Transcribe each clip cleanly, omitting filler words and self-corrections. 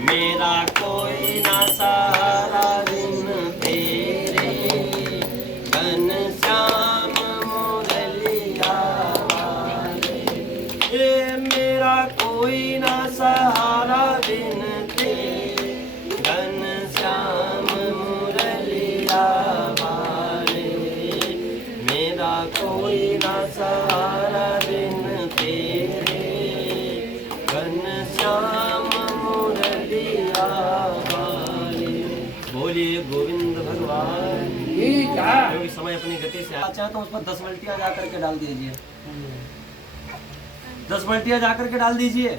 मेरा कोई ना सहारा बिन तेरे, घनश्याम मुरलिया वाले। ये मेरा कोई ना सहारा बिन तेरे, घनश्याम मुरलिया वाले। मेरा कोई ना सहारा बिन तेरे, घनश्याम मुरलिया वाले। बोलिए गोविंद भगवान। क्योंकि समय अपनी गति से चाहे तो उस पर 10 मल्टियां जा करके डाल दीजिए, 10 मल्टियां जा करके डाल दीजिए,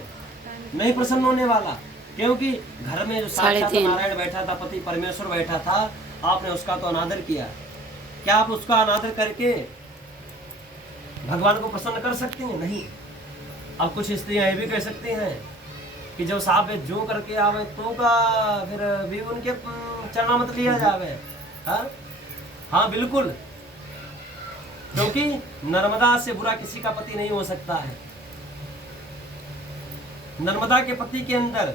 नहीं प्रसन्न होने वाला। क्योंकि घर में जो साक्षात नारायण बैठा था, पति परमेश्वर बैठा था, आपने उसका तो अनादर किया। क्या आप उसका अनादर करके भगवान को प्रसन्न कर सकते हैं? नहीं। अब कुछ स्त्रियां ये भी कह सकती हैं कि जब साहब जो करके आवे तो का फिर भी उनके चरना मत लिया जावे। हाँ बिल्कुल, क्योंकि नर्मदा से बुरा किसी का पति नहीं हो सकता है। नर्मदा के पति के अंदर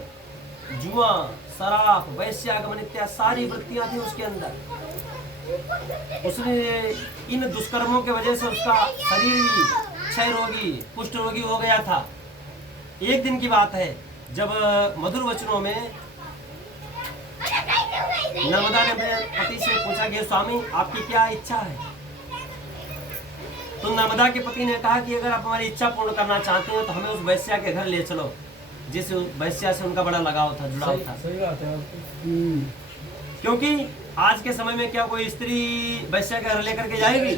जुआ, शराब, वैश्यागमन इत्यादि सारी वृत्तियां थी उसके अंदर। उसने इन दुष्कर्मों की वजह से उसका शरीर भी क्षय रोगी, कुष्ठ रोगी हो गया था। एक दिन की बात है जब मधुर वचनों में नर्मदा ने अपने पति से पूछा कि स्वामी आपकी क्या इच्छा है? तो नर्मदा के पति ने कहा कि अगर आप हमारी इच्छा पूर्ण करना चाहते हो तो हमें उस वैश्या के घर ले चलो, जिस वैश्या से उनका बड़ा लगाव था, जुड़ाव था। सही बात है। क्योंकि आज के समय में क्या कोई स्त्री वैश्या के घर लेकर के जाएगी?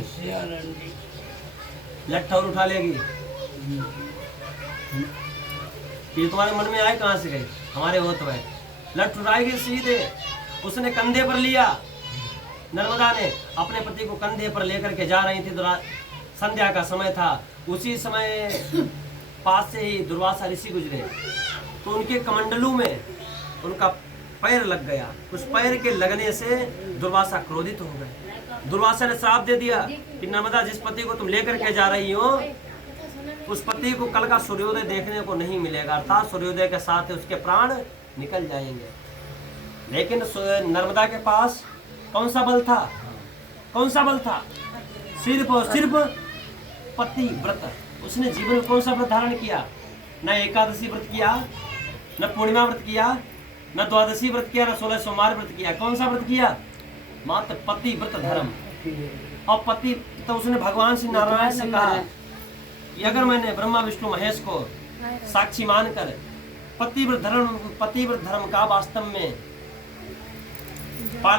लट्ठा और उठा लेगी। ये तुम्हारे मन में आए कहां से गई? हमारे हो तो है लठ उठाएगी सीधे। उसने कंधे पर लिया, नर्मदा ने अपने पति को कंधे पर लेकर के जा रही थी। संध्या का समय था। उसी समय पास से ही दुर्वासा ऋषि गुजरे, तो उनके कमंडलू में उनका पैर लग गया। उस पैर के लगने से दुर्वासा क्रोधित हो गए। दुर्वासा ने श्राप दे दिया कि नर्मदा जिस पति को तुम लेकर के जा रही हो, उस पति को कल का सूर्योदय देखने को नहीं मिलेगा, अर्थात सूर्योदय के साथ उसके प्राण निकल जाएंगे। लेकिन नर्मदा के पास कौन सा बल था? कौन सा बल था? सिर्फ पति व्रत। उसने जीवन में कौन सा व्रत धारण किया? न एकादशी व्रत किया, न पूर्णिमा व्रत किया, न द्वादशी व्रत किया, न 16 सोमवार व्रत किया। कौन सा व्रत किया? मात्र पति व्रत धर्म। और पति तो उसने भगवान श्री नारायण से कहा कि अगर मैंने ब्रह्मा विष्णु महेश को साक्षी मानकर पतिव्रत धर्म का वास्तव में